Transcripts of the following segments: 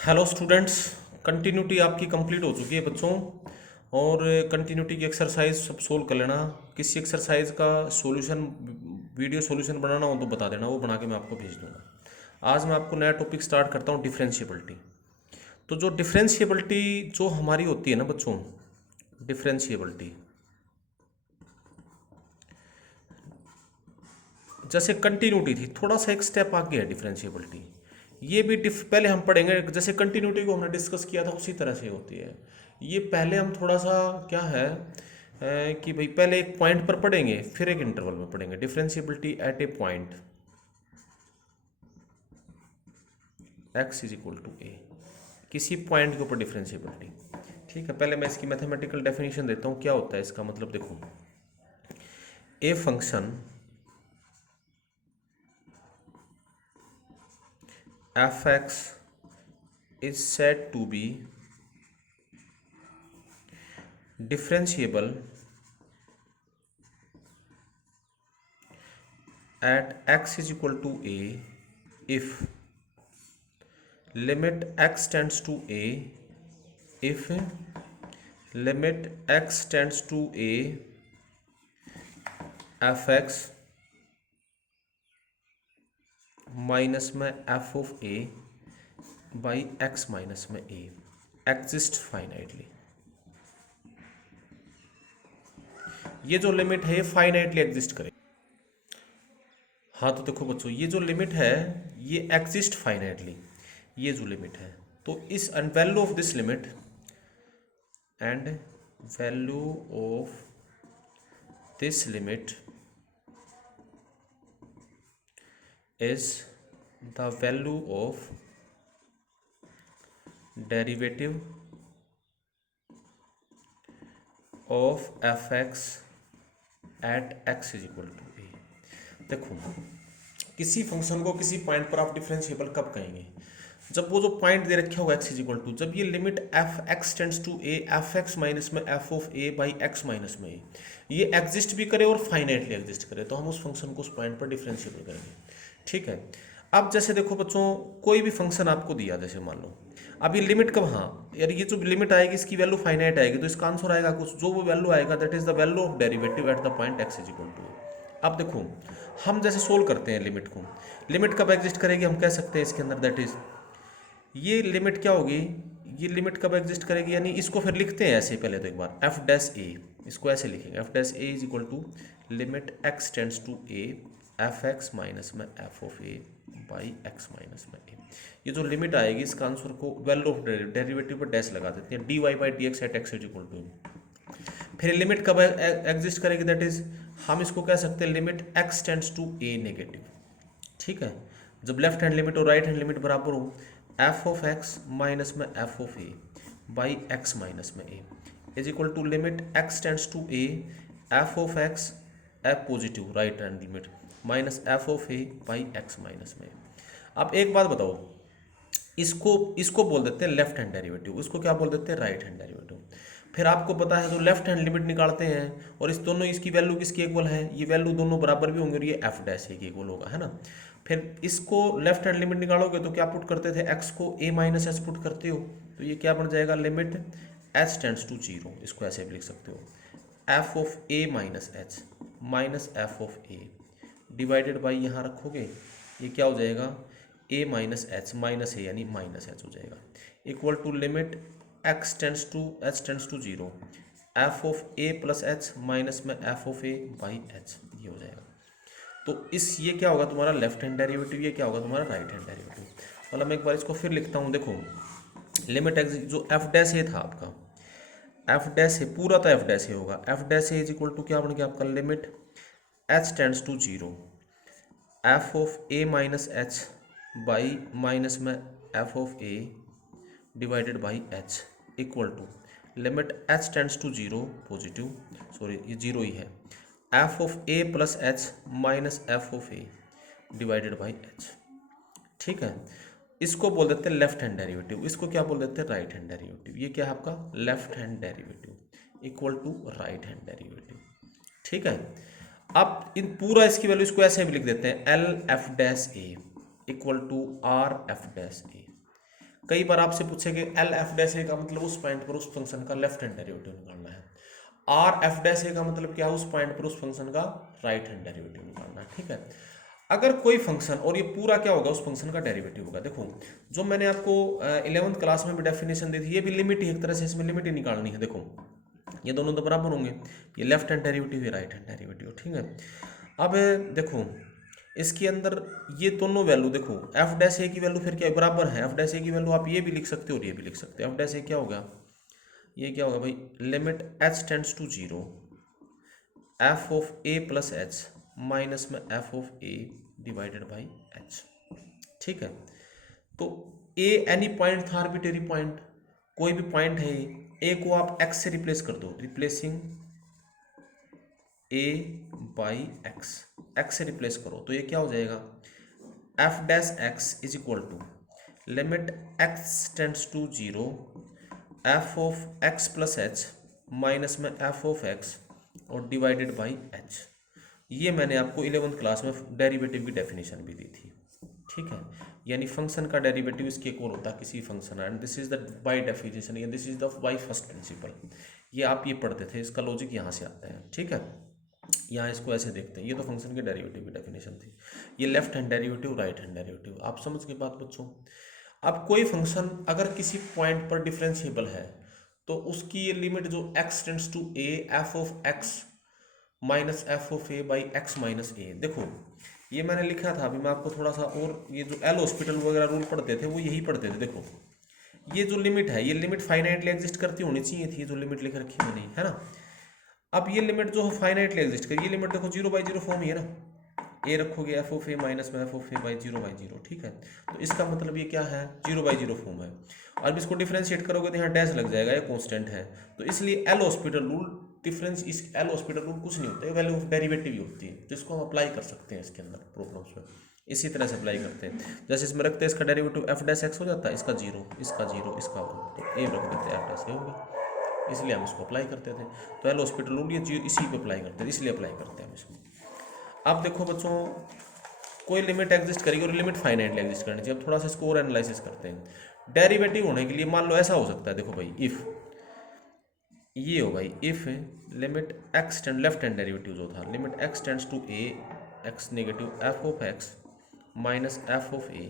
Hello students. Continuity आपकी complete हो चुकी है बच्चों। और कंटिन्यूटी की एक्सरसाइज सब सोल्व कर लेना। किसी एक्सरसाइज का सॉल्यूशन, वीडियो सॉल्यूशन बनाना हो तो बता देना, वो बना के मैं आपको भेज दूंगा। आज मैं आपको नया टॉपिक स्टार्ट करता हूँ, डिफरेंशिएबिलिटी। तो जो डिफरेंशिएबिलिटी जो हमारी होती है ना बच्चों, डिफरेंशिएबिलिटी जैसे कंटिन्यूटी थी, थोड़ा सा एक स्टेप आगे है डिफरेंशिएबिलिटी। ये भी पहले हम पढ़ेंगे, जैसे कंटिन्यूटी को हमने डिस्कस किया था उसी तरह से होती है। ये पहले हम थोड़ा सा क्या है कि भाई पहले एक पॉइंट पर पढ़ेंगे, फिर एक इंटरवल में पढ़ेंगे differentiability at a point x is equal to a. किसी पॉइंट के ऊपर डिफरेंशिएबिलिटी। ठीक है, पहले मैं इसकी मैथमेटिकल डेफिनेशन देता हूँ, क्या होता है इसका मतलब। देखो, a function F x is said to be differentiable at x is equal to a if limit x tends to a, if limit x tends to a fx minus में f of a by x minus में a exist finitely. ये जो limit है ये finitely exist करे। हाँ तो देखो बच्चों, ये जो लिमिट है ये एग्जिस्ट फाइनाइटली, ये जो लिमिट है। तो इस value of this limit and value of this limit is the value of derivative of fx at x is equal to a। देखो, किसी फंक्शन को किसी पॉइंट पर आप डिफरेंशिएबल कब कहेंगे, जब वो जो पॉइंट दे रखा होगा x इज इक्वल टू, जब ये limit f x tends to a f x minus में f of a by x minus में ए ये एग्जिस्ट भी करे और फाइनाइटली एग्जिस्ट करे, तो हम उस फंक्शन को उस पॉइंट पर डिफरेंशिएबल करेंगे। ठीक है। अब जैसे देखो बच्चों, कोई भी फंक्शन आपको दिया, जैसे मान लो अब ये लिमिट कब, हाँ यार ये जो लिमिट आएगी इसकी वैल्यू फाइनाइट आएगी, तो इसका आंसर आएगा कुछ, जो वो वैल्यू आएगा that is the value of derivative at the point x is equal to. अब देखो, हम जैसे सोल्व करते हैं लिमिट को, लिमिट कब एग्जिस्ट करेगी हम कह सकते हैं इसके अंदर, दैट इज ये लिमिट क्या होगी, ये लिमिट कब एग्जिस्ट करेगी, यानी इसको फिर लिखते हैं ऐसे पहले तो एक बार एफ डैश ए, इसको ऐसे लिखेंगे f dash a is equal to limit x tends to a f x minus में f of a by x minus में ए। ये जो लिमिट आएगी इसका आंसर को वैल्यू ऑफ डेरिवेटिव पर डैश लगा देते हैं, d y by d x at x is equal to. फिर लिमिट कब एग्जिस्ट करेगी, दैट इज हम इसको कह सकते हैं limit x tends to a negative. ठीक है, जब लेफ्ट हैंड लिमिट और राइट हैंड लिमिट बराबर हो, एफ ऑफ एक्स माइनस में f of a by x minus में a is equal to limit x tends to a f of x f positive right hand limit minus f of a by x minus में। अब एक बात बताओ, इसको इसको बोल देते हैं लेफ्ट हैंड डेरिवेटिव, इसको क्या बोल देते हैं राइट हैंड डेरिवेटिव। फिर आपको पता है जो लेफ्ट हैंड लिमिट निकालते हैं और इस दोनों इसकी वैल्यू किसकी इक्वल है, ये वैल्यू दोनों बराबर भी होंगे और ये एफ डैश के इक्वल होगा, है ना। फिर इसको लेफ्ट हैंड लिमिट निकालोगे तो क्या पुट करते थे, एक्स को ए माइनस एच पुट करते हो, तो ये क्या बन जाएगा limit h tends to zero, इसको ऐसे भी लिख सकते हो f of a minus h minus f of a divided by यहाँ रखोगे, ये क्या हो जाएगा a minus h minus a यानी माइनस एच हो जाएगा, equal to limit x tends to h tends to zero f of a plus h minus में f of a by h, ये हो जाएगा। तो इस ये क्या होगा तुम्हारा लेफ्ट हैंड डेरिवेटिव, ये क्या होगा तुम्हारा राइट हैंड डेरिवेटिव। मतलब मैं एक बार इसको फिर लिखता हूँ, देखो लिमिट एक्स जो एफ डैश ए था आपका, एफ डैश ए पूरा तो एफ डैश ए होगा, f dash a is equal to क्या बन गया आपका limit h tends to zero f of a minus h by minus में f of a divided by h equal to limit h tends to zero positive, sorry ये zero ही है, f of a plus h minus f of a divided by h. ठीक है, इसको बोल देते हैं लेफ्ट हैंड डेरिवेटिव, इसको क्या बोल देते हैं राइट हैंड डेरिवेटिव। ये क्या है आपका left hand derivative equal to right hand derivative. ठीक है, अब इन पूरा इसकी वैल्यू इसको ऐसे भी लिख देते हैं L f dash a equal to R f dash a. कई बार आपसे पूछेंगे एल एफ डैश ए का मतलब उस पॉइंट पर उस फंक्शन का लेफ्ट हैंड डेरिवेटिव निकालना है, आर एफ डैश ए का मतलब क्या है, उस पॉइंट पर उस फंक्शन का राइट हैंड डेरिवेटिव निकालना है। ठीक है, अगर कोई फंक्शन, और ये पूरा क्या होगा, उस फंक्शन का डेरिवेटिव होगा। देखो जो मैंने आपको 11th क्लास में भी डेफिनेशन दी थी, ये भी लिमिट ही एक तरह से, इसमें लिमिट ही निकालनी है। देखो ये दोनों तो बराबर होंगे, ये लेफ्ट हैंड डेरिवेटिव, ये राइट हैंड डेरिवेटिव। ठीक है, अब देखो इसके अंदर ये दोनों वैल्यू, देखो एफ डैश ए की वैल्यू फिर क्या है, बराबर है। एफ डैश ए की वैल्यू आप ये भी लिख सकते हो और ये भी लिख सकते हो। एफ डैश ए क्या होगा, ये क्या होगा भाई, limit h tends to zero f of a plus h minus में f of a divided by h. ठीक है, तो ए एनी पॉइंट था, आर्बिटरी पॉइंट, कोई भी पॉइंट है, ए को आप एक्स से रिप्लेस कर दो, replacing a by x, x से रिप्लेस करो तो ये क्या हो जाएगा, f dash x is equal to limit x tends to zero f of x plus h minus में एफ ऑफ एक्स और डिवाइडेड बाई एच। ये मैंने आपको 11th क्लास में डेरिवेटिव की डेफिनेशन भी दी थी। ठीक है, यानी फंक्शन का डेरिवेटिव इसके इक्वल होता है किसी function, and this is the by definition, या this is the by first principle. ये आप ये पढ़ते थे, इसका लॉजिक यहाँ से आता है। ठीक है, यहाँ इसको ऐसे देखते हैं, ये तो फंक्शन के डेरिवेटिव की डेफिनेशन थी, ये left hand derivative, right hand derivative. आप समझ के बात बच्चों। अब कोई फंक्शन अगर किसी पॉइंट पर डिफरेंशिएबल है तो उसकी ये लिमिट जो x tends to a f of x minus f of a by x minus a. देखो ये मैंने लिखा था, अभी मैं आपको थोड़ा सा, और ये जो एल हॉस्पिटल वगैरह रूल पढ़ते थे वो यही पढ़ते थे। देखो ये जो लिमिट है, ये लिमिट फाइनाइटली एग्जिस्ट करती होनी चाहिए थी, जो लिमिट लिख रखी मैंने, है ना। अब ये लिमिट जो है फाइनाइटली एग्जिस्ट करी, ये लिमिट देखो 0/0 फॉर्म ही है ना, ए रखोगे एफ ऑफ ए माइनस में एफ ऑफ ए बाई 0/0। ठीक है, तो इसका मतलब ये क्या है, 0/0 फॉर्म है। और इसको डिफ्रेंशिएट करोगे तो यहाँ डैश लग जाएगा, ये कांस्टेंट है। तो इसलिए एल हॉस्पिटल रूल डिफरेंस, इस एल हॉस्पिटल रूल कुछ नहीं होता है, वैल्यू ऑफ डेरिवेटिव ही होती है, जिसको हम अप्लाई कर सकते हैं इसके अंदर प्रॉब्लम्स में। इसी तरह से अप्लाई करते हैं, जैसे इसमें रखते हैं इसका डेरिवेटिव एफ डैश एक्स हो जाता है, इसका 0, इसका 0, इसका 1, तो ए रख देते हैं एफ डैश ए होगा, इसलिए हम इसको अप्लाई करते थे। तो एल हॉस्पिटल रूल ये इसी पे अप्लाई करते हैं, इसलिए अप्लाई करते हैं हम इसमें। अब देखो बच्चों, कोई लिमिट एग्जिस्ट करेगी और लिमिट फाइनाइटली एग्जिस्ट करनी चाहिए। अब थोड़ा सा इसको और एनालिसिस करते हैं। डेरिवेटिव होने के लिए मान लो ऐसा हो सकता है, देखो भाई, इफ ये हो भाई, if limit x tend, left hand derivative जो था, limit x tends to a x negative f of x minus f of a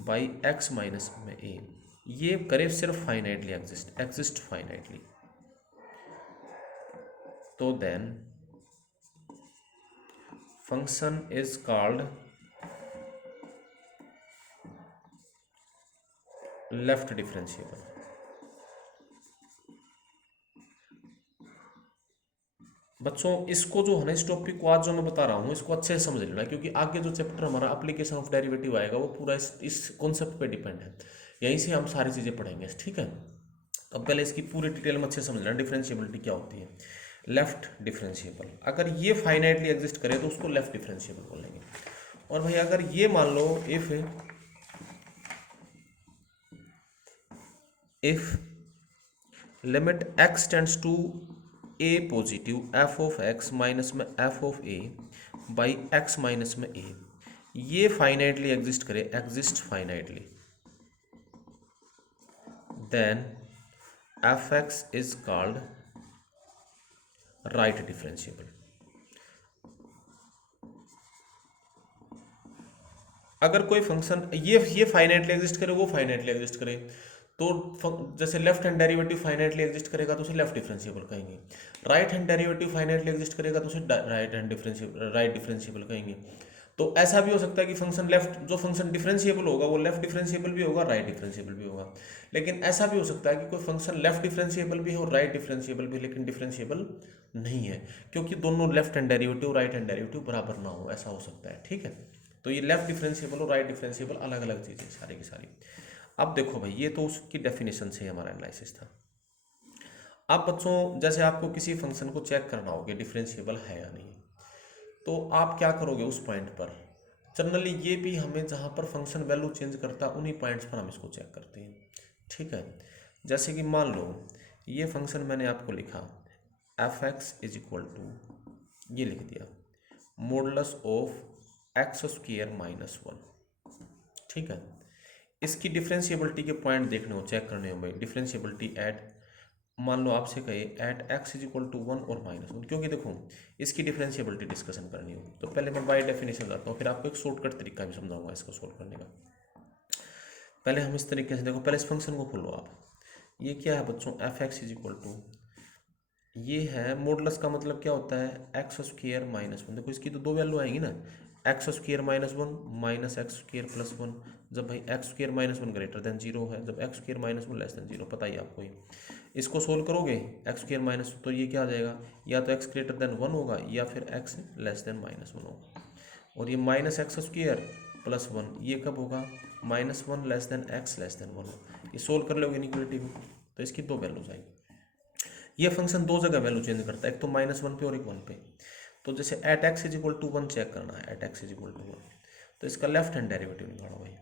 by x minus में ए, ये करे सिर्फ फाइनाइटली एग्जिस्ट फाइनाइटली, तो then function is called left differentiable. बच्चों इसको जो है ना, इस टॉपिक को आज जो मैं बता रहा हूँ इसको अच्छे से समझ लेना, क्योंकि आगे जो चैप्टर हमारा एप्लीकेशन ऑफ डेरिवेटिव आएगा वो पूरा इस कॉन्सेप्ट पे डिपेंड है। यहीं से हम सारी चीज़ें पढ़ेंगे। ठीक है, तो पहले इसकी पूरी डिटेल में अच्छे से समझ लेना, डिफरेंशिएबिलिटी क्या होती है। लेफ्ट डिफरेंशिएबल, अगर ये फाइनाइटली एग्जिस्ट करे तो उसको लेफ्ट डिफरेंशिएबल बोलेंगे। और भाई अगर ये मान लो if limit x tends to a positive f of x minus में f of a by x minus में ए, ये फाइनाइटली एग्जिस्ट करे, exist finitely, then f x is called right differentiable. अगर कोई फंक्शन ये फाइनाइटली एग्जिस्ट करे, वो finitely exist करे, तो जैसे left hand derivative finitely exist करेगा तो उसे लेफ्ट डिफरेंशिएबल कहेंगे, right hand derivative finitely exist करेगा तो उसे राइट डिफरेंशिएबल कहेंगे। तो ऐसा भी हो सकता है कि फंक्शन जो फंक्शन डिफरेंशिएबल होगा वो लेफ्ट डिफरेंशिएबल भी होगा, राइट डिफरेंशिएबल भी होगा। लेकिन ऐसा भी हो सकता है कि कोई फंक्शन लेफ्ट डिफरेंशिएबल भी है और राइट डिफरेंशिएबल भी, लेकिन डिफरेंशिएबल नहीं है, क्योंकि दोनों left hand derivative right hand derivative बराबर ना हो, ऐसा हो सकता है। ठीक है, तो ये लेफ्ट डिफरेंशिएबल और राइट डिफरेंशिएबल अलग अलग चीज़ें सारी की सारी। अब देखो भाई, ये तो उसकी डेफिनेशन से हमारा एनालिसिस था। अब बच्चों जैसे आपको किसी फंक्शन को चेक करना होगा डिफरेंशिएबल है या नहीं, तो आप क्या करोगे उस पॉइंट पर। जनरली ये भी हमें जहाँ पर फंक्शन वैल्यू चेंज करता है उन्हीं पॉइंट्स पर हम इसको चेक करते हैं। ठीक है, जैसे कि मान लो ये फंक्शन मैंने आपको लिखा f x is equal to, ये लिख दिया modulus of x square minus 1। ठीक है, इसकी डिफरेंशिएबिलिटी के पॉइंट देखने हो, चेक करने हो भाई, डिफरेंशिएबिलिटी एट, मान लो आपसे कहे at x is equal to 1 और -1, क्योंकि देखो इसकी डिफरेंशिएबिलिटी डिस्कशन करनी हो तो पहले मैं बाय डेफिनेशन जाता हूँ, फिर आपको एक शॉर्टकट तरीका भी समझाऊंगा इसको सोल्व करने का। पहले हम इस तरीके से देखो, पहले इस फंक्शन को खोलो आप, ये क्या है बच्चों, f x is equal to, ये है मॉडुलस का मतलब क्या होता है, एक्स स्क्वायर -1। देखो इसकी तो दो वैल्यू आएंगी ना, x square -1 minus x square plus 1, जब भाई एक्स स्क्वायर -1 ग्रेटर देन 0 है, जब एक्स स्क्वायर -1 लेस देन 0, पता ही आपको ही। इसको सोल्व करोगे एक्स स्क्वायर माइनस, तो ये क्या आ जाएगा, या तो एक्स ग्रेटर देन 1 होगा या फिर एक्स लेस देन -1 होगा। और ये माइनस एक्स स्क्वायर प्लस 1 ये कब होगा, -1 less than x less then 1। ये सोल्व कर लोगे इनइक्वालिटी को, तो इसकी दो वैल्यूज आएगी। ये फंक्शन दो जगह वैल्यू चेंज करता है, एक तो -1 पे और एक 1 पे। तो जैसे at x is equal to 1 check करना है, at x is equal to 1, तो इसका लेफ्ट हैंड डेरिवेटिव निकालो भाई।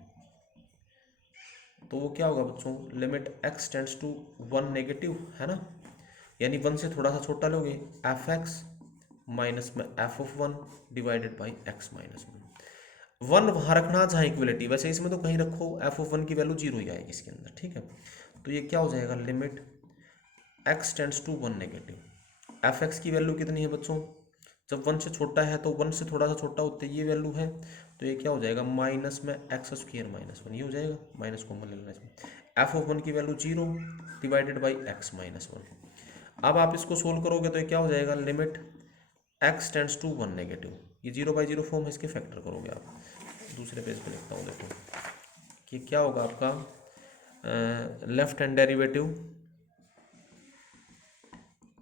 तो वो क्या होगा बच्चों, limit x tends to 1 negative है ना, यानी 1 से थोड़ा सा छोटा लोगे, एफ एक्स माइनस में f of 1 divided by x -1। 1 वहाँ रखना जहाँ इक्वलिटी, वैसे इसमें तो कहीं रखो एफ ऑफ 1 की वैल्यू 0 ही आएगी इसके अंदर, ठीक है। तो ये क्या हो जाएगा, limit x tends to 1 negative. F x की वैल्यू कितनी है बच्चों, जब 1 से छोटा है तो 1 से थोड़ा सा छोटा होते ये वैल्यू है, तो ये क्या हो जाएगा, माइनस में एक्स स्क्वायर -1, ये हो जाएगा, माइनस कॉमन ले लेना इसमें। एफ ऑफ 1 की वैल्यू 0 डिवाइडेड बाई एक्स -1। अब आप इसको सोल्व करोगे तो ये क्या हो जाएगा, limit x tends to 1 negative, ये 0/0 फॉर्म है, इसके फैक्टर करोगे आप। दूसरे पेज पे लिखता हूँ, देखो कि क्या होगा आपका लेफ्ट हैंड डेरिवेटिव,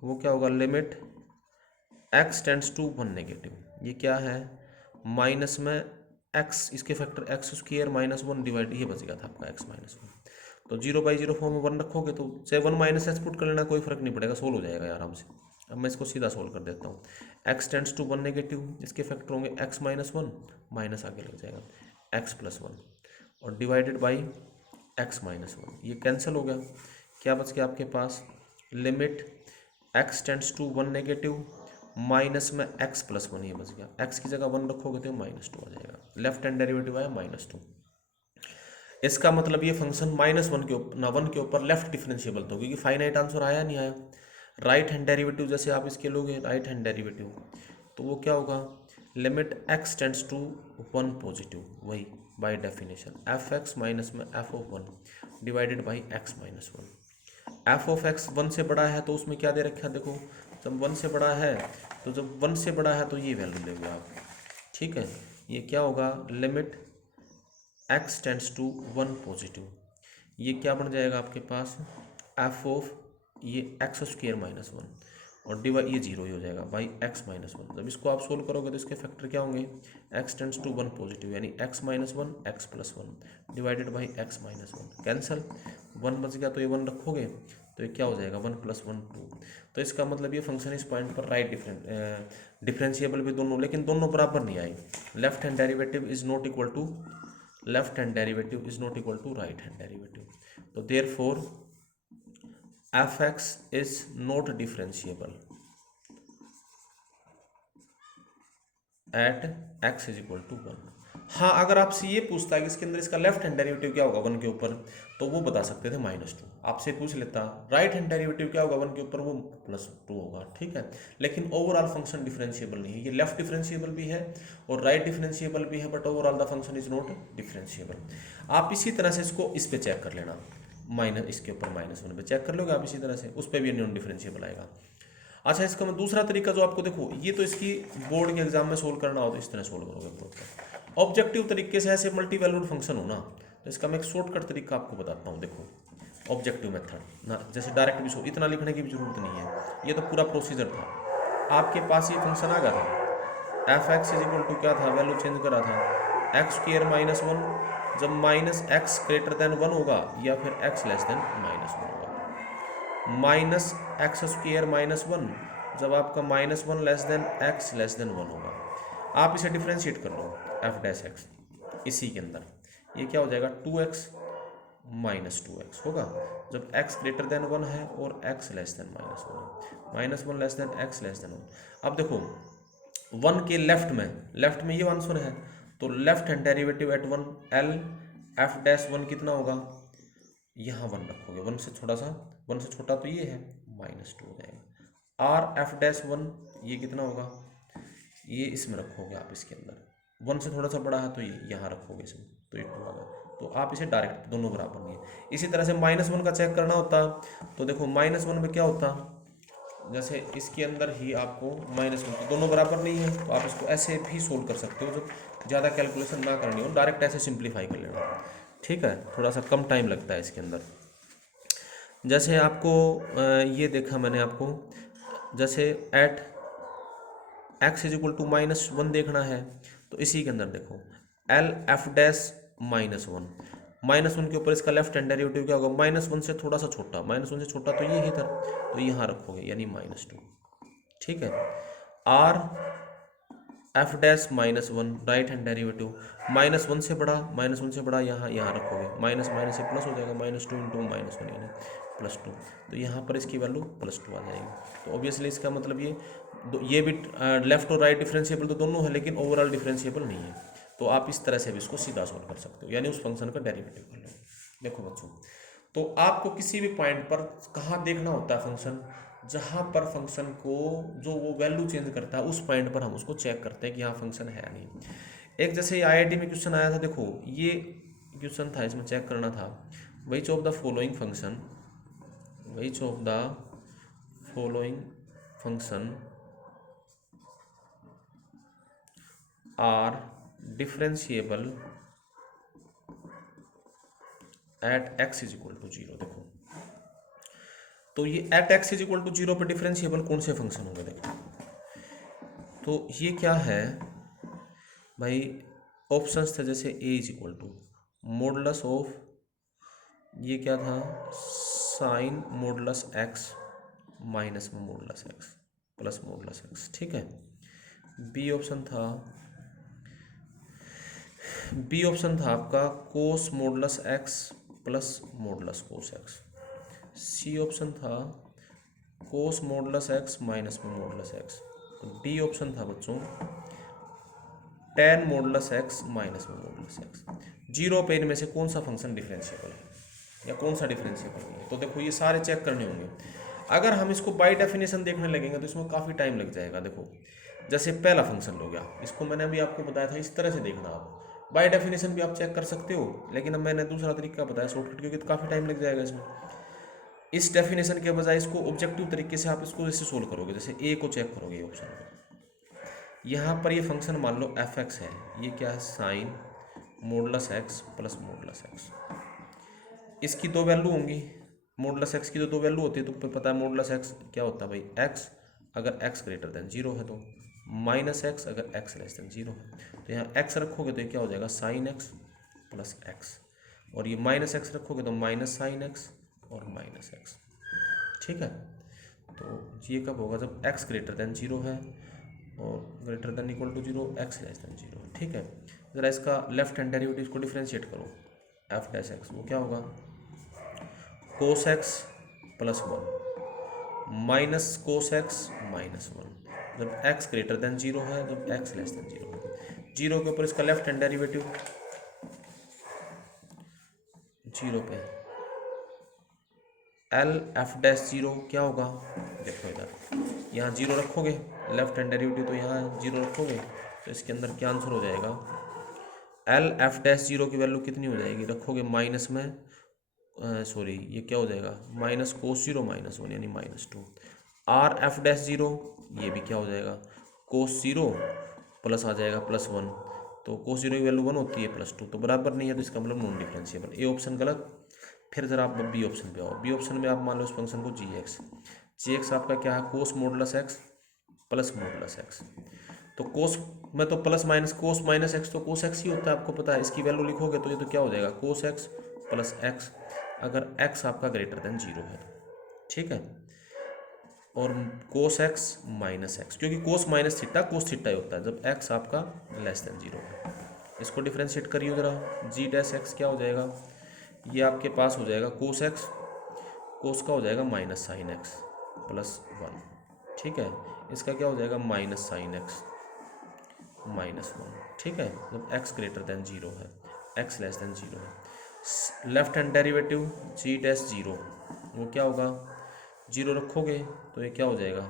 वो क्या होगा, limit x tends to 1 negative, ये क्या है, माइनस में एक्स, इसके फैक्टर एक्स स्क्वायर -1 डिवाइड, ये बच गया था आपका एक्स -1। तो 0/0 फॉर्म में 1 रखोगे तो चाहे 1 माइनस एक्स पुट कर लेना, कोई फर्क नहीं पड़ेगा, सोल्व हो जाएगा आराम से। अब मैं इसको सीधा सोल्व कर देता हूँ, एक्स टेंड्स टू 1 नेगेटिव, इसके फैक्टर होंगे एक्स -1 माइनस आगे लग जाएगा एक्स प्लस 1 और डिवाइडेड बाई एक्स -1, ये कैंसिल हो गया। क्या बच गया आपके पास, limit x tends to 1 negative minus में एक्स प्लस 1, ये बच गया, एक्स की जगह 1 रखोगे तो -2 आ जाएगा, लेफ्ट हैंड डेरिवेटिव आया -2। इसका मतलब ये फंक्शन -1 के ऊपर ना 1 के ऊपर लेफ्ट डिफरेंशिएबल, तो क्योंकि फाइनाइट आंसर आया नहीं आया। राइट हैंड डेरिवेटिव जैसे आप इसके लोगे राइट हैंड डेरिवेटिव, तो वो क्या होगा, limit x tends to 1 positive, वही by definition f x minus में f of 1 divided by x -1। F of x 1 से बड़ा है तो उसमें क्या दे रखा है, देखो जब 1 से बड़ा है, तो जब 1 से बड़ा है तो ये वैल्यू लेंगे आप, ठीक है। ये क्या होगा, limit x tends to 1 positive, ये क्या बन जाएगा आपके पास, एफ ऑफ ये एक्स स्क्वायर -1 और डिवाइड ये 0 ही हो जाएगा बाई एक्स -1। जब इसको आप सोल्व करोगे तो इसके फैक्टर क्या होंगे, एक्स टेंड्स टू 1 पॉजिटिव, यानी x -1 x plus 1 divided by x -1, cancel, 1 बच गया तो ये 1 रखोगे तो ये क्या हो जाएगा, 1 + 1 2। तो इसका मतलब ये फंक्शन इस पॉइंट पर राइट डिफरेंशिएबल भी दोनों, लेकिन दोनों बराबर नहीं आई। Left hand derivative is not equal to left hand derivative is not equal to right hand derivative, तो therefore f x is not differentiable at x is equal to 1। हाँ, अगर आपसे ये पूछता है कि इसके अंदर इसका लेफ्ट हैंड डेरिवेटिव क्या होगा 1 के ऊपर, तो वो बता सकते थे -2, आपसे पूछ लेता राइट हैंड डेरिवेटिव क्या होगा 1 के ऊपर, वो +2 होगा, ठीक है। लेकिन ओवरऑल फंक्शन डिफरेंशिएबल नहीं है, ये लेफ्ट डिफरेंशिएबल भी है और राइट डिफरेंशिएबल भी है, but overall the function is not differentiable. आप इसी तरह से इसको इस पे चेक कर लेना, माइनस इसके ऊपर -1 पे चेक कर लोगे आप इसी तरह से, उस पर भी नॉन डिफरेंशिएबल आएगा। अच्छा, इसका मैं दूसरा तरीका जो आपको, देखो ये तो इसकी बोर्ड के एग्जाम में सोल्व करना हो तो इस तरह सोल्व करोगे बोर्ड का। ऑब्जेक्टिव तरीके से ऐसे मल्टी वैल्यूड फंक्शन हो ना, तो इसका मैं एक शॉर्टकट तरीका आपको बताता हूँ। देखो ऑब्जेक्टिव मेथड ना, जैसे डायरेक्ट भी सो इतना लिखने की भी जरूरत नहीं है, ये तो पूरा प्रोसीजर था। आपके पास ये फंक्शन आ गया था, f x is equal to क्या था, वैल्यू चेंज करा था एक्स स्क्वायर -1, जब -x ग्रेटर देन 1 होगा या फिर x लेस देन -1 होगा, -x स्क्वायर -1 जब आपका -1 less than x less than 1 होगा। आप इसे डिफ्रेंशिएट कर लो f डैश x, इसी के अंदर ये क्या हो जाएगा 2x -2x होगा जब x ग्रेटर देन 1 है और x लेस देन -1 है, -1 less than x less than 1। अब देखो 1 के लेफ्ट में ये आंसर है, तो left hand derivative eight 1 L F dash one कितना होगा, यहाँ वन रखोगे, वन से थोड़ा सा, वन से छोटा तो ये है, -2 हो जाएगा। आर एफ डैश वन ये कितना होगा, ये इसमें रखोगे आप इसके अंदर, वन से थोड़ा सा बड़ा है तो ये यहाँ रखोगे इसमें, तो ये 2 आ गया। तो आप इसे डायरेक्ट दोनों बराबर नहीं है। इसी तरह से -1 का चेक करना होता है, तो देखो -1 में क्या होता, जैसे इसके अंदर ही आपको -1, तो दोनों बराबर नहीं है, तो आप इसको ऐसे भी सोल्व कर सकते हो, जब ज़्यादा कैलकुलेशन ना करनी हो, डायरेक्ट ऐसे सिंप्लीफाई कर लेना, ठीक है, थोड़ा सा कम टाइम लगता है इसके अंदर। जैसे आपको ये देखा मैंने आपको, जैसे at x is equal to -1 देखना है, तो इसी के अंदर देखो एल एफ डैश -1, -1 के ऊपर इसका लेफ्ट हैंड डेरिवेटिव क्या होगा, -1 से थोड़ा सा छोटा, -1 से छोटा तो ये इधर, तो यहाँ रखोगे यानी -2, ठीक है। Are f dash -1 right hand derivative, -1 से बड़ा, -1 से बड़ा यहाँ रखोगे, माइनस माइनस से प्लस हो जाएगा, -2 इंटू -1 यानी +2, तो यहाँ पर इसकी वैल्यू +2 आ जाएगी। तो ऑब्वियसली इसका मतलब ये भी लेफ्ट और राइट डिफरेंशिएबल तो दोनों है, लेकिन ओवरऑल डिफरेंशिएबल नहीं है, तो आप इस तरह से भी इसको सीधा सोल्व कर सकते हो, यानी उस फंक्शन का डेरिवेटिव कर लो। देखो बच्चों, तो आपको किसी भी पॉइंट पर कहाँ देखना होता है फंक्शन, जहाँ पर फंक्शन को जो वो वैल्यू चेंज करता है, उस पॉइंट पर हम उसको चेक करते हैं कि यहाँ फंक्शन है या नहीं। एक जैसे आईआईटी में क्वेश्चन आया था, देखो ये क्वेश्चन था, इसमें चेक करना था, which of the following function, which of the following function are differentiable at x is equal to 0। देखो तो ये at x is equal to 0 पर डिफरेंशिएबल कौन से फंक्शन होंगे, देखो तो ये क्या है भाई, ऑप्शंस थे जैसे a is equal to modulus of, ये क्या था, sine modulus x minus modulus x plus modulus x, ठीक है। बी ऑप्शन था आपका cos modulus x plus modulus cos x। C option था cos modulus x minus modulus x। D option था बच्चों tan modulus x minus modulus x। 0 पे इनमें से कौन सा फंक्शन डिफरेंशिएबल है या कौन सा डिफरेंशिएबल नहीं है, तो देखो ये सारे चेक करने होंगे। अगर हम इसको बाय डेफिनेशन देखने लगेंगे तो इसमें काफ़ी टाइम लग जाएगा। देखो जैसे पहला फंक्शन हो गया, इसको मैंने अभी आपको बताया था, इस तरह से देखना आप, बाय डेफिनेशन भी आप चेक कर सकते हो, लेकिन अब मैंने दूसरा तरीका बताया शॉर्टकट, क्योंकि तो काफ़ी टाइम लग जाएगा इसमें। इस डेफिनेशन के बजाय इसको ऑब्जेक्टिव तरीके से आप इसको ऐसे सोल्व करोगे, जैसे ए को चेक करोगे, ये ऑप्शन को, यहाँ पर ये फंक्शन मान लो एफ एक्स है, ये क्या है, sine modulus x plus modulus x. इसकी दो वैल्यू होंगी, मॉडुलस एक्स की तो दो वैल्यू होती है, तो पता है मॉडुलस एक्स क्या होता है भाई, एक्स अगर एक्स ग्रेटर देन 0 है तो, माइनस एक्स अगर एक्स लेस देन 0 है, तो यहाँ एक्स रखोगे तो ये क्या हो जाएगा, साइन एक्स प्लस एक्स, और ये माइनस एक्स रखोगे तो माइनस साइन एक्स और माइनस एक्स, ठीक है। तो ये कब होगा, जब एक्स ग्रेटर देन 0 है और greater than equal to 0, x less than 0, ठीक है। ज़रा इसका लेफ्ट हैंड डेरिवेटिव को डिफ्रेंशिएट करो, एफ डैश एक्स, वो क्या होगा, cos x plus 1 minus cos x minus 1, जब एक्स ग्रेटर देन 0 है, जब एक्स लेस देन 0 है। 0 के ऊपर इसका लेफ्ट हैंड डेरिवेटिव, 0 पे एल एफ डैश 0 क्या होगा, देखो इधर यहाँ 0 रखोगे, लेफ्ट हैंड डेरिवेटिव तो यहाँ 0 रखोगे, तो इसके अंदर क्या आंसर हो जाएगा, एल एफ डैश 0 की वैल्यू कितनी हो जाएगी, रखोगे माइनस में, सॉरी ये क्या हो जाएगा, माइनस कोस 0 माइनस 1 यानी -2। आर एफ डैश 0 ये भी क्या हो जाएगा, कोस 0 प्लस आ जाएगा +1, तो कोस 0 की वैल्यू 1 होती है, +2 तो बराबर नहीं है, तो इसका मतलब नॉन डिफरेंशिएबल, ए ऑप्शन गलत। फिर जरा आप बी ऑप्शन पे आओ, बी ऑप्शन में आप मान लो उस फंक्शन को जी एक्स आपका क्या है, cos modulus x plus modulus x. तो कोस में तो plus minus cos minus x तो कोस एक्स ही होता है, आपको पता है। इसकी वैल्यू लिखोगे तो ये तो क्या हो जाएगा, कोस एक्स प्लस एक्स, अगर एक्स आपका ग्रेटर देन 0 है, ठीक है। और कोस एक्स माइनस एक्स, क्योंकि cos minus theta cos theta ही होता है जब एक्स आपका लेस देन 0 है। इसको डिफ्रेंशिएट करिए जरा, जी डैश एक्स क्या हो जाएगा, ये आपके पास हो जाएगा कोस एक्स, कोस का हो जाएगा माइनस साइन एक्स प्लस 1, ठीक है। इसका क्या हो जाएगा, माइनस साइन एक्स माइनस 1, ठीक है, जब एक्स ग्रेटर देन 0 है। X less than zero. Left hand derivative g dash zero, वो क्या होगा, जीरो रखोगे तो ये क्या हो जाएगा,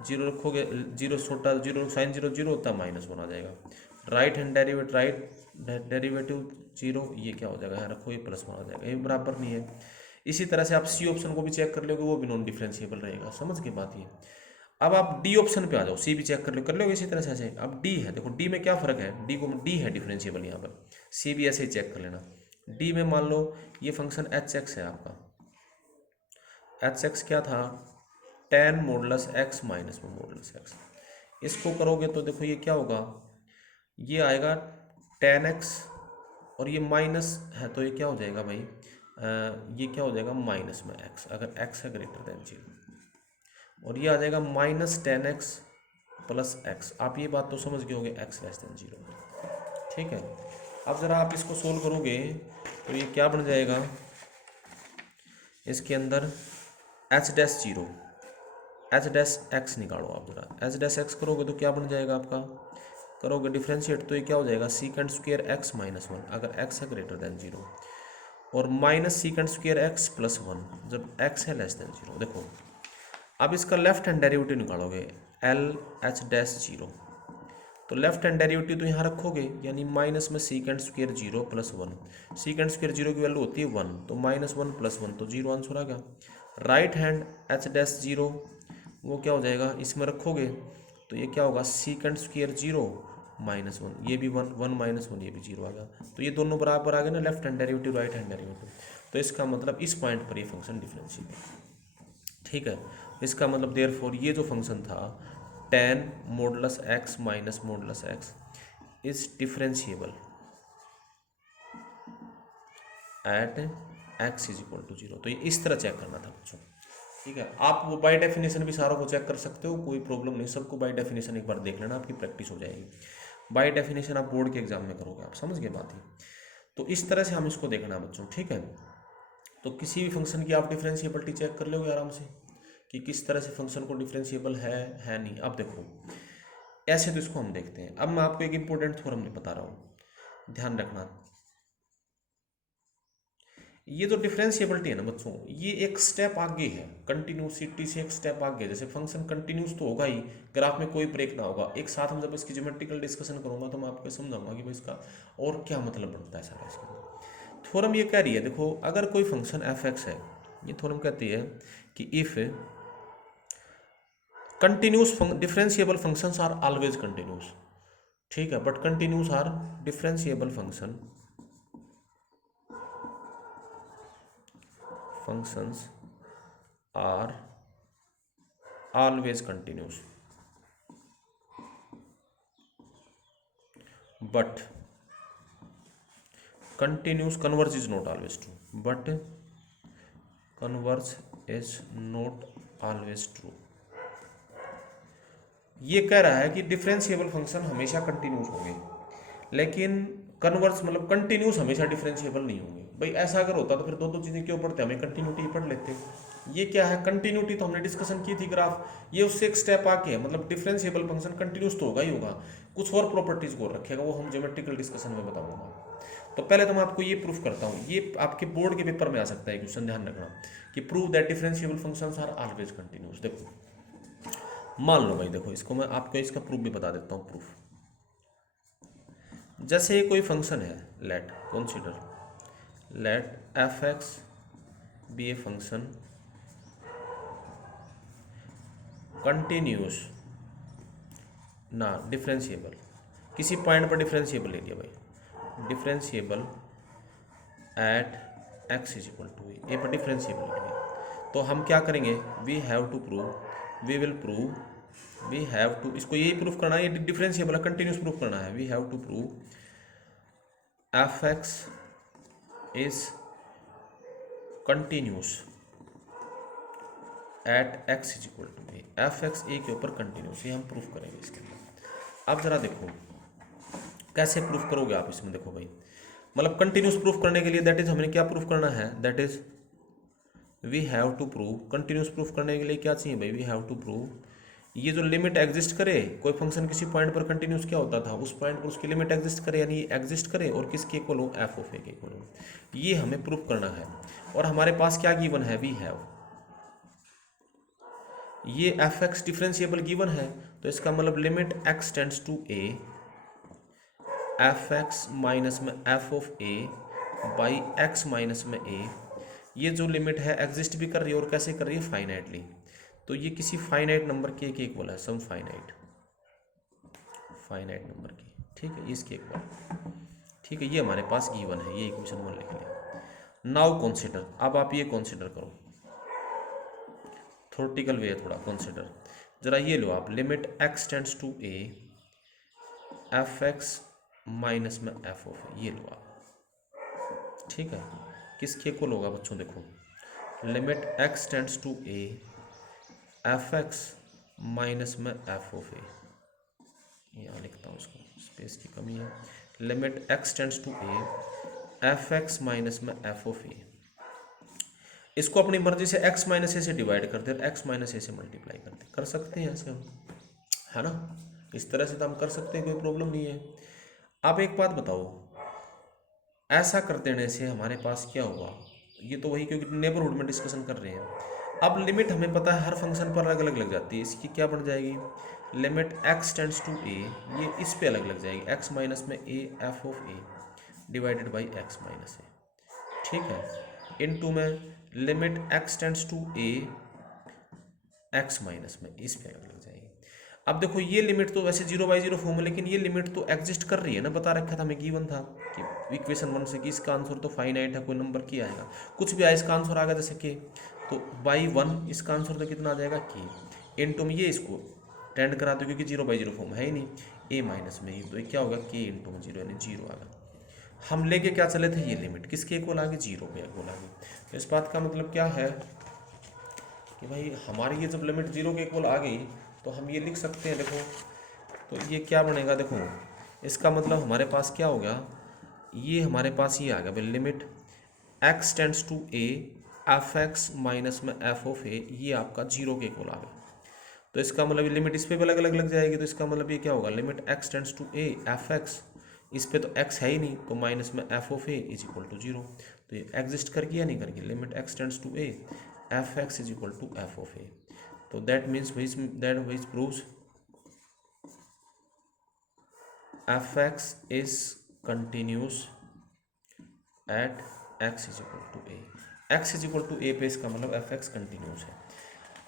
जीरो रखोगे, जीरो छोटा, जीरो साइन जीरो जीरो होता है, -1 आ जाएगा। राइट हैंड डेरिवेटिव जीरो, ये क्या हो जाएगा, यहाँ रखो ये +1 आ जाएगा, ये बराबर नहीं है। इसी तरह से आप सी ऑप्शन को भी चेक कर लोगे, वो भी नॉन डिफरेंशिएबल रहेगा। समझ के बात ये। अब आप डी ऑप्शन पे आ जाओ, सी भी चेक कर लोगे इसी तरह से ऐसे। अब डी है, देखो डी में क्या फ़र्क है, डी है डिफरेंशिएबल यहाँ पर, सी भी ऐसे ही चेक कर लेना। डी में मान लो ये फंक्शन एच एक्स है आपका, एच एक्स क्या था, टेन मॉडुलस एक्स माइनस में मॉडुलस एक्स। इसको करोगे तो देखो ये क्या होगा, ये आएगा टेन एक्स, और ये माइनस है तो ये क्या हो जाएगा भाई, ये क्या हो जाएगा माइनस में एक्स, अगर एक्स है ग्रेटर देन जीरो, और ये आ जाएगा -10x प्लस एक्स। आप ये बात तो समझ गए होगे, एक्स लेस देन जीरो। ठीक है, अब ज़रा आप इसको सोल्व करोगे तो ये क्या बन जाएगा, इसके अंदर H dash zero, H dash x निकालो आप ज़रा, एच डैश एक्स करोगे तो क्या बन जाएगा आपका, करोगे डिफ्रेंशिएट तो ये क्या हो जाएगा, सीकेंड स्क्वायर एक्स -1 अगर एक्स है ग्रेटर देन जीरो, और माइनस सीकेंड स्क्वायर एक्स +1 जब एक्स है लेस देन जीरो। देखो अब इसका लेफ्ट हैंड डेरिवेटिव निकालोगे, एल एच डैश जीरो, तो लेफ्ट हैंड डेरिवेटिव तो यहाँ रखोगे, यानी माइनस में secant square zero +1, secant square zero की वैल्यू होती है 1, तो -1 +1 तो जीरो आंसर आ गया। Right hand H dash zero, वो क्या हो जाएगा, इसमें रखोगे तो ये क्या होगा, सीकेंड स्क्वायर जीरो -1, ये भी 1, 1 -1 ये भी जीरो आ गया, तो ये दोनों बराबर आ गए ना, left hand derivative right hand derivative. तो इसका मतलब इस पॉइंट पर ये फंक्शन डिफरेंशिएबल। ठीक है, इसका मतलब देयरफॉर ये जो फंक्शन था tan modulus x minus modulus x is differentiable at x is equal to zero. तो ये इस तरह चेक करना था बच्चों। ठीक है, आप वो बाय डेफिनेशन भी सारों को चेक कर सकते हो, कोई प्रॉब्लम नहीं, सबको बाय डेफिनेशन एक बार देख लेना, आपकी प्रैक्टिस हो जाएगी। बाय डेफिनेशन आप बोर्ड के एग्जाम में करोगे, आप समझ गए बात ही। तो इस तरह से हम इसको देखना है बच्चों। ठीक है, तो किसी भी फंक्शन की आप डिफरेंशिएबिलिटी चेक कर लोगे आराम से कि किस तरह से फंक्शन को डिफरेंशिएबल है नहीं। अब देखो ऐसे तो इसको हम देखते हैं। अब मैं आपको एक इंपॉर्टेंट थ्योरम बता रहा हूँ, ध्यान रखना। ये जो डिफरेंशिएबिलिटी है ना बच्चों, ये एक स्टेप आगे है, कंटिन्यूसिटी से एक स्टेप आगे। जैसे फंक्शन कंटिन्यूस तो होगा ही, ग्राफ में कोई ब्रेक ना होगा। एक साथ हम जब इसकी ज्योमेट्रिकल डिस्कशन करूंगा तो मैं आपको समझाऊंगा कि भाई इसका और क्या मतलब बनता है सारा इसका। थ्योरम ये कह रही है, देखो अगर कोई फंक्शन एफ एक्स है, ये थ्योरम कहती है कि if continuous differentiable functions are always continuous, ठीक है, but continuous are differentiable functions are always continuous, but continuous converge is not always true, but converge is not always true। ये कह रहा है कि डिफरेंशिएबल फंक्शन हमेशा कंटिन्यूस होंगे, लेकिन कन्वर्स मतलब कंटिन्यूस हमेशा डिफरेंशिएबल नहीं होंगे। भाई ऐसा अगर होता तो फिर दो चीज़ें क्यों पढ़ते, हमें कंटिन्यूटी पढ़ लेते। ये क्या है, कंटिन्यूटी तो हमने डिस्कशन की थी ग्राफ, ये उससे एक स्टेप आके है, मतलब डिफरेंशिएबल फंक्शन कंटिन्यूस तो होगा ही होगा, कुछ और प्रॉपर्टीज को रखेगा, वो हम ज्योमेट्रिकल डिस्कशन में बताऊंगा। तो पहले तो मैं आपको ये प्रूफ करता हूँ, ये आपके बोर्ड के पेपर में आ सकता है क्वेश्चन, ध्यान रखना कि prove that differentiable functions are always continuous. देखो मान लो भाई, देखो इसको मैं आपको इसका प्रूफ भी बता देता हूँ। प्रूफ जैसे ये कोई फंक्शन है, let consider let f x be a function continuous ना डिफरेंशिएबल, किसी पॉइंट पर डिफरेंशिएबल ले लिया भाई, differentiable at x is equal to a पर डिफरेंशिएबल ले लिया, तो हम क्या करेंगे, we have to prove, we will prove, we have to, इसको यही प्रूफ करना है, ये डिफरेंशिएबल है, कंटिन्यूस प्रूफ करना है। We have to prove f x is continuous at x is equal to a, f x a के ऊपर कंटिन्यूस, ये हम प्रूफ करेंगे इसके अंदर। अब जरा देखो कैसे प्रूफ करोगे आप इसमें। देखो भाई, मतलब कंटिन्यूस प्रूफ करने के लिए दैट इज हमें क्या प्रूफ करना है, that is we have to prove, continuous proof करने के लिए क्या चाहिए भाई, वी हैव टू प्रूव ये जो लिमिट एग्जिस्ट करे, कोई फंक्शन किसी पॉइंट पर कंटिन्यूस क्या होता था, उस पॉइंट पर उसकी लिमिट एग्जिस्ट करे, यानी एग्जिस्ट करे और किसके इक्वल हो, एफ ऑफ ए के इक्वल हो। ये हमें प्रूफ करना है। और हमारे पास क्या गिवन है, वी हैव ये एफ एक्स डिफरेंशिएबल गिवन है, तो इसका मतलब limit x tends to a f x minus में f of a by x minus में ए, ये जो लिमिट है एग्जिस्ट भी कर रही है और कैसे कर रही है, फाइनाइटली। तो ये किसी फाइनाइट नंबर के इक्वल है, सम फाइनाइट नंबर की, ठीक है, इसके इक्वल, ठीक है। ये हमारे पास गिवन है, ये इक्वेशन 1 लिख लिया। नाउ कंसीडर, अब आप ये कंसीडर करो, थ्योरेटिकल वे है थोड़ा, कंसीडर जरा ये लो आप, limit x tends to a f x minus में एफ ऑफ ए, ये लो आप, ठीक है। किसके इक्वल होगा बच्चों, देखो limit x tends to a f x minus में एफ ऑफ ए, यहाँ लिखता हूँ उसको, स्पेस की कमी है। Limit x tends to a f x minus में एफ ऑफ ए, इसको अपनी मर्जी से x माइनस ए से डिवाइड करते हैं, x माइनस ए से मल्टीप्लाई करते, कर सकते हैं ऐसे हम, है ना, इस तरह से तो हम कर सकते हैं, कोई प्रॉब्लम नहीं है। अब एक बात बताओ, ऐसा कर देने से हमारे पास क्या हुआ, ये तो वही, क्योंकि नेबरहुड में डिस्कशन कर रहे हैं। अब लिमिट हमें पता है हर फंक्शन पर अलग अलग लग जाती है, इसकी क्या बन जाएगी, limit x tends to a, ये इस पे अलग लग जाएगी, x माइनस में a f of a divided by x minus a, ठीक है, इनटू में limit x tends to a x minus में, इस पे अलग लग जाएगी। अब देखो ये लिमिट तो वैसे 0/0 फॉर्म है, लेकिन ये लिमिट तो एग्जिस्ट कर रही है ना, बता रखा था हमें, गिवन था कि इक्वेशन 1 से कि इसका आंसर तो फाइनाइट है, कोई नंबर की आएगा, कुछ भी आए इसका आंसर आ गया, जैसे कि तो बाई 1 इसका आंसर तो कितना आ जाएगा, के इनटू में ये इसको टेंड करा दो, क्योंकि 0/0 फॉर्म है ही नहीं, ए माइनस में ही, तो ये क्या होगा, के इंटू में 0, यानी 0 आ गया। हम लेके क्या चले थे, ये लिमिट किसके इक्वल आ गई, 0 के इक्वल आ गई। तो इस बात का मतलब क्या है कि भाई हमारी ये जब लिमिट 0 के इक्वल आ गई, तो हम ये लिख सकते हैं, देखो तो ये क्या बनेगा, देखो इसका मतलब हमारे पास क्या हो गया, ये हमारे पास ये आ गया भाई, limit x tends to a f x minus में एफ ऑफ ए, ये आपका 0 के इक्वल आ गया। तो इसका मतलब ये लिमिट इस पर भी अलग अलग लग जाएगी, तो इसका मतलब ये क्या होगा, limit x tends to a f x, इस पे तो x है ही नहीं, तो माइनस में f of a is equal to 0, तो ये एग्जिस्ट कर गया नहीं करके, limit x tends to a f x is equal to f of a. तो that means which proves f x is continuous at x is equal to a, x is equal to a पे इसका मतलब F x continuous है।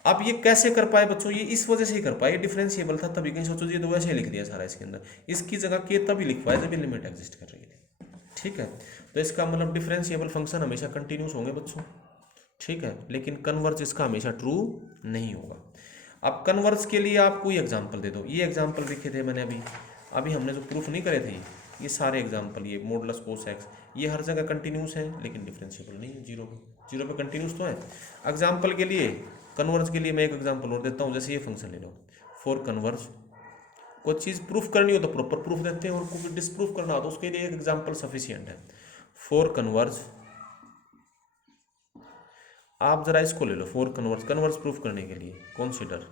अब ये कैसे कर पाए बच्चों, ये इस वजह से ही कर पाए, ये डिफरेंशिएबल था तभी, कहीं सोचो ये तो वैसे ही लिख दिया सारा इसके अंदर, इसकी जगह के तभी लिख पाए जब ये लिमिट एग्जिस्ट कर रही थी, ठीक है। तो इसका मतलब डिफरेंशिएबल फंक्शन हमेशा कंटिन्यूस होंगे बच्चों, ठीक है, लेकिन कन्वर्ज इसका हमेशा ट्रू नहीं होगा। अब कन्वर्ज के लिए आप कोई एग्जाम्पल दे दो, ये एग्जाम्पल लिखे थे मैंने अभी हमने जो प्रूफ नहीं करे थे, ये सारे एग्जाम्पल, ये मॉडुलस कोस एक्स, ये हर जगह कंटिन्यूस है लेकिन डिफरेंशिएबल नहीं है, 0 पे कंटिन्यूस तो है। एग्जाम्पल के लिए, कन्वर्ज के लिए मैं एक एग्जांपल और देता हूँ, जैसे ये फंक्शन ले लो, फॉर कन्वर्ज, कोई चीज़ प्रूफ करनी हो तो प्रॉपर प्रूफ देते हैं, और कोई डिसप्रूफ करना हो तो उसके लिए एक एग्जांपल सफिशिएंट है। फॉर कन्वर्ज, आप जरा इसको ले लो, फॉर कन्वर्ज प्रूफ करने के लिए कंसीडर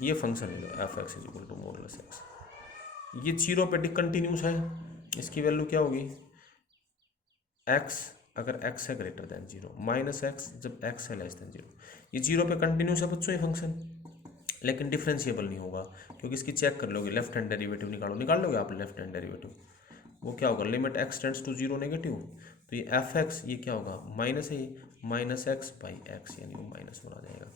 ये फंक्शन ले लो, f x is equal to modulus x, ये 0 पे कंटिन्यूस है, इसकी वैल्यू क्या होगी, एक्स अगर x है ग्रेटर देन 0, माइनस एक्स जब x है लेस देन 0, ये 0 पे कंटिन्यूस है बच्चों ये फंक्शन, लेकिन डिफरेंशिएबल नहीं होगा, क्योंकि इसकी चेक कर लोगे, लेफ्ट हैंड डेरिवेटिव निकाल लोगे आप, लेफ्ट हैंड डेरिवेटिव वो क्या होगा, limit x tends to 0 negative, तो ये एफ एक्स ये क्या होगा, माइनस है, माइनस एक्स बाई एक्स, यानी वो माइनस वन आ जाएगा।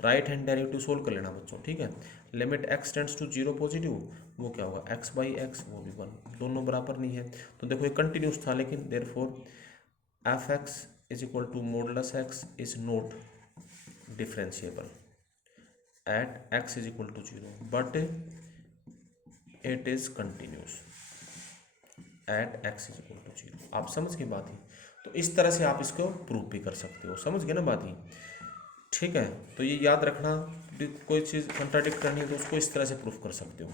राइट हैंड डेरिवेटिव सोल्व कर लेना बच्चों, ठीक है, limit x tends to 0 positive, वो क्या होगा, x बाई एक्स, वो भी 1, दोनों बराबर नहीं है, तो देखो ये कंटिन्यूस था, लेकिन therefore f x is equal to modulus x is not differentiable at x is equal to 0, but it is continuous at x is equal to 0। आप समझ गए बात ही, तो इस तरह से आप इसको प्रूफ भी कर सकते हो, समझ गए ना बात ही, ठीक है। तो ये याद रखना, कोई चीज़ कंट्राडिक्ट करनी है तो उसको इस तरह से प्रूफ कर सकते हो।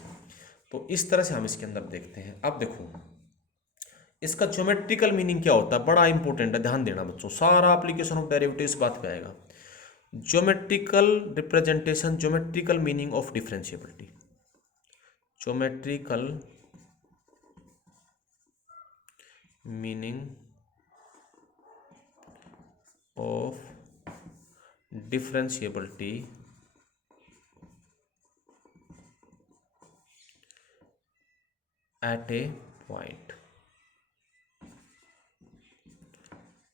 तो इस तरह से हम इसके अंदर देखते हैं। अब देखो इसका ज्योमेट्रिकल मीनिंग क्या होता है, बड़ा इंपॉर्टेंट है, ध्यान देना बच्चों, सारा एप्लीकेशन ऑफ डेरिवेटिव इस बात पे आएगा। Geometrical representation, geometrical meaning of differentiability, geometrical meaning of differentiability at a point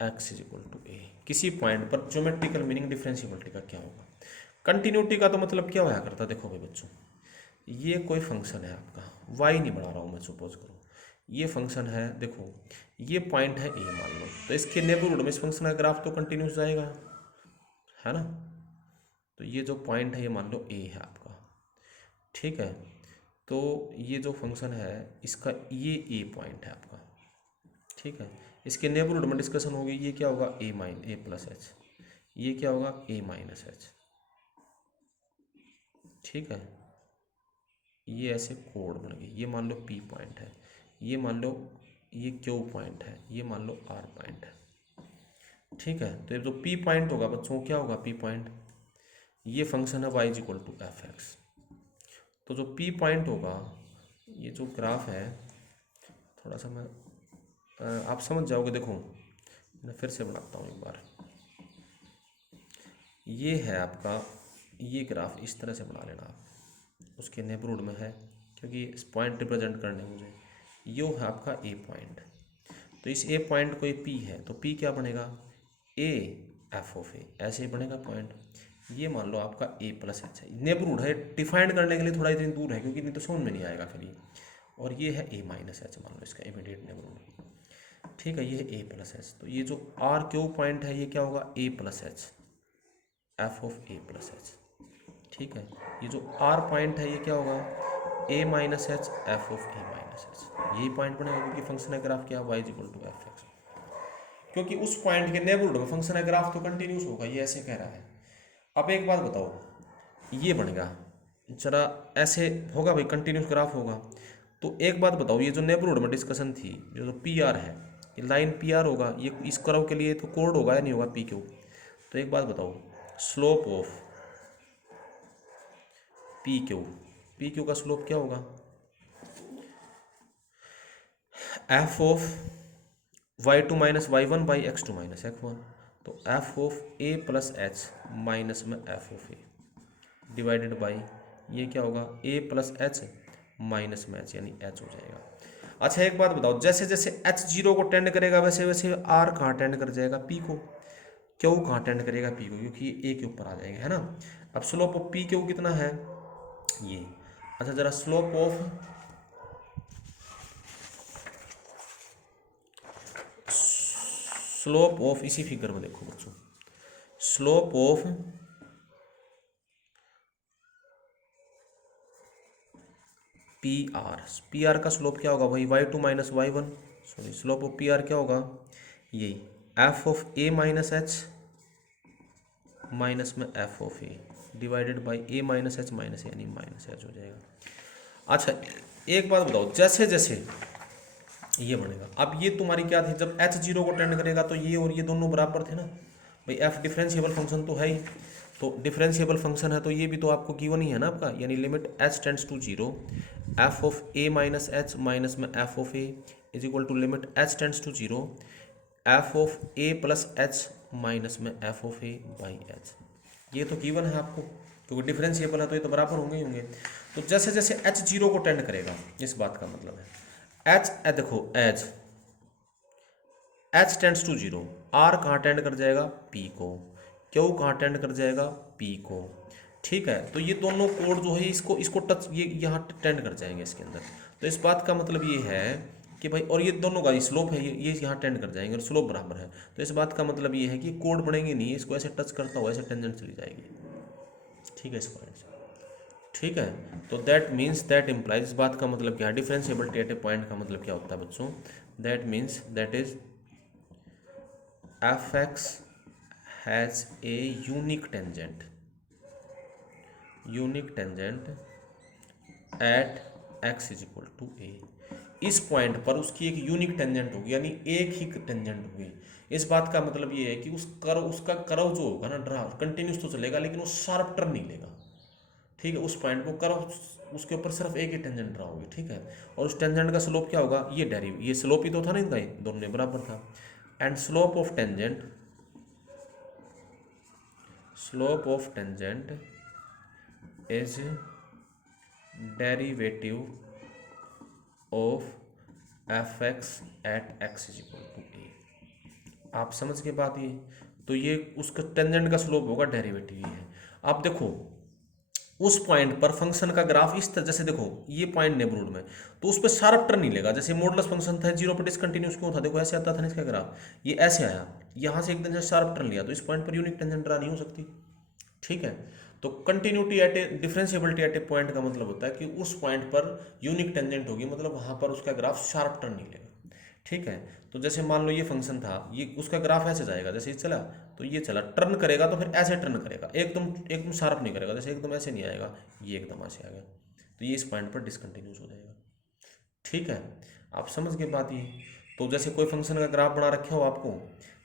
x is equal to a. किसी पॉइंट पर ज्योमेट्रिकल मीनिंग डिफरेंशिएबिलिटी का क्या होगा। कंटिन्यूटी का तो मतलब क्या होया करता, देखो भाई बच्चों, ये कोई फंक्शन है आपका, y नहीं बढ़ा रहा हूँ मैं, सपोज करो ये फंक्शन है, देखो ये पॉइंट है ए मान लो, तो इसके नेबरहुड में इस फंक्शन का ग्राफ तो कंटिन्यूस जाएगा, है ना। तो ये जो पॉइंट है ये मान लो ए है आपका, ठीक है। तो ये जो फंक्शन है इसका ये ए पॉइंट है आपका, ठीक है। इसके नेबरहुड में डिस्कशन होगी, ये क्या होगा ए प्लस एच, ये क्या होगा ए माइनस एच, ठीक है। ये ऐसे कोड बन गई, ये मान लो पी पॉइंट है, ये मान लो ये क्यू पॉइंट है, ये मान लो आर पॉइंट है, ठीक है। तो ये जो पी पॉइंट होगा बच्चों, क्या होगा पी पॉइंट, ये फंक्शन है y is equal to f x. तो जो पी पॉइंट होगा, ये जो ग्राफ है, थोड़ा सा मैं आप समझ जाओगे, देखो मैं फिर से बनाता हूँ एक बार। ये है आपका, ये ग्राफ इस तरह से बना लेना आप, उसके नेबरहुड में है, क्योंकि इस पॉइंट रिप्रेजेंट करने मुझे, यो है आपका ए पॉइंट। तो इस ए पॉइंट को ये पी है, तो पी क्या बनेगा ए एफ ऑफ ए, ऐसे ही बनेगा पॉइंट। ये मान लो आपका ए प्लस एच है, नेबरहुड है, डिफाइंड करने के लिए थोड़ा इतनी दूर है, क्योंकि नहीं तो समझ में नहीं आएगा फिर ये। और ये है ए माइनस एच, मान लो इसका इमीडिएट नेबरहुड, ठीक है। ये है ए प्लस एच, तो ये जो आर क्यू पॉइंट है ये क्या होगा a plus h, f of a plus h, ठीक है। ये जो आर पॉइंट है ये क्या होगा a minus h f of a minus h, यही पॉइंट बनेगा, क्योंकि फंक्शन है ग्राफ क्या y is equal to f x, क्योंकि उस पॉइंट के नेबरहुड में फंक्शन है ग्राफ तो कंटिन्यूस होगा, ये ऐसे कह रहा है। अब एक बात बताओ, ये बनेगा जरा ऐसे होगा भाई, कंटिन्यूस ग्राफ होगा। तो एक बात बताओ, ये जो नेबरहुड में डिस्कशन थी, जो पी आर है, ये लाइन पी आर होगा, ये इस कर्व के लिए तो कोड होगा या नहीं होगा पी क्यू। तो एक बात बताओ, स्लोप ऑफ पी क्यू का स्लोप क्या होगा f of y two minus y one by x two minus x one. तो f of a plus h minus में f of a divided by ये क्या होगा ए प्लस एच माइनस में h, यानी एच हो जाएगा। अच्छा एक बात बताओ, जैसे जैसे एच जीरो को टेंड करेगा वैसे वैसे आर कहाँ टेंड कर जाएगा पी को, क्यू कहाँ टेंड करेगा पी को, क्योंकि ये ए के ऊपर आ जाएगा, है ना। अब स्लोप ऑफ पी क्यू कितना है ये। अच्छा जरा स्लोप ऑफ इसी फिगर में देखो बच्चों, स्लोप ऑफ पी आर का स्लोप क्या होगा भाई y two minus y one, sorry slope of P R क्या होगा यही f of a minus h minus में f of a divided by a minus h minus यानी माइनस एच हो जाएगा। अच्छा एक बात बताओ, जैसे जैसे ये बनेगा, अब ये तुम्हारी क्या थी, जब एच जीरो को टेंड करेगा तो ये और ये दोनों बराबर थे ना भाई, एफ डिफरेंशिएबल फंक्शन तो है ही, तो डिफरेंशिएबल फंक्शन है तो ये भी तो आपको गिवन ही है ना आपका, यानी limit h tends to zero f of a minus h minus में f of a is equal to limit h tends to zero f of a plus h minus में f of a by h. ये तो given है आपको, क्योंकि differentiable है तो ये तो बराबर होंगे ही होंगे। तो जैसे जैसे एच जीरो को टेंड करेगा, इस बात का मतलब है एच देखो h tends to zero, R कहाँ टेंड कर जाएगा पी को, क्यू कहाँ टेंड कर जाएगा पी को, ठीक है। तो ये दोनों कोड जो है इसको इसको टच ये यहाँ टेंड कर जाएंगे इसके अंदर। तो इस बात का मतलब ये है कि भाई, और ये दोनों का स्लोप है ये यहाँ टेंड कर जाएंगे और स्लोप बराबर है, तो इस बात का मतलब ये है कि कोड बनेंगे नहीं, इसको ऐसे टच करता हुआ ऐसे टेंजेंट चली जाएगी, ठीक है इस पॉइंट से, ठीक है। तो दैट मीन्स दैट इम्प्लाइज, इस बात का मतलब क्या है, डिफरेंशिएबिलिटी एट ए पॉइंट का मतलब क्या होता है बच्चों, that means that is f x has a unique tangent at x is equal to a. इस पॉइंट पर उसकी एक यूनिक टेंजेंट होगी, यानी एक ही टेंजेंट होगी, इस बात का मतलब ये है कि उसका कर्व जो होगा ना ड्रा कंटिन्यूस तो चलेगा लेकिन वो शार्प टर्न नहीं लेगा। ठीक है, उस पॉइंट को कर्व उसके ऊपर सिर्फ एक ही टेंजेंट ड्रा होगी। ठीक है, और उस टेंजेंट का स्लोप क्या होगा, ये स्लोप ही तो था ना इनका, ये दोनों ने बराबर था। And slope of tangent is derivative of f x at x is equal to a. आप समझ के बात ये, तो ये उसका टेंजेंट का स्लोप होगा, डेरिवेटिव ही है। आप देखो उस पॉइंट पर फंक्शन का ग्राफ इस तरह, जैसे देखो ये पॉइंट नेबरहुड में, तो उस पर शार्प टर्न नहीं लेगा। जैसे मॉडुलस फंक्शन था 0 पर डिसकंटिन्यूस क्यों था, देखो ऐसे आता था ना इसका ग्राफ, ये ऐसे आया, यहाँ से एकदम से शार्प टर्न लिया, तो इस पॉइंट पर यूनिक टेंजेंट ड्रा नहीं हो सकती। ठीक है, तो continuity at a differentiability at a point का मतलब होता है कि उस पॉइंट पर यूनिक टेंजेंट होगी, मतलब वहाँ पर उसका ग्राफ शार्प टर्न नहीं लेगा। ठीक है, तो जैसे मान लो ये फंक्शन था, ये उसका ग्राफ ऐसे जाएगा, जैसे ये चला तो ये चला, टर्न करेगा तो फिर ऐसे टर्न करेगा, एकदम शार्प नहीं करेगा, जैसे एकदम ऐसे नहीं आएगा, ये एकदम ऐसे आ गया, तो ये इस पॉइंट पर डिसकंटिन्यूस हो जाएगा। ठीक है, आप समझ गए बात ये। तो जैसे कोई फंक्शन का ग्राफ बना रखे हो आपको,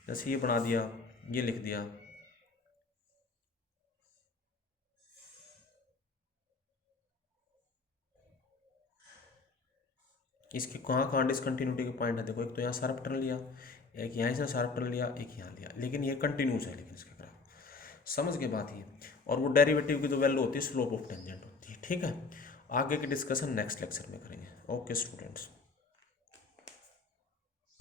जैसे ये बना दिया, ये लिख दिया, इसके कहाँ कहाँ डिसकंटिन्यूटी के पॉइंट है, देखो एक तो यहाँ शार्प टर्न लिया, एक यहाँ से शार्प टर्न लिया, एक यहाँ लिया, लेकिन ये कंटिन्यूस है, लेकिन इसका ग्राफ समझ के बात ये। और वो डेरिवेटिव की जो वैल्यू होती है स्लोप ऑफ टेंजेंट होती है। ठीक है, आगे की डिस्कशन नेक्स्ट लेक्चर में करेंगे। Okay students.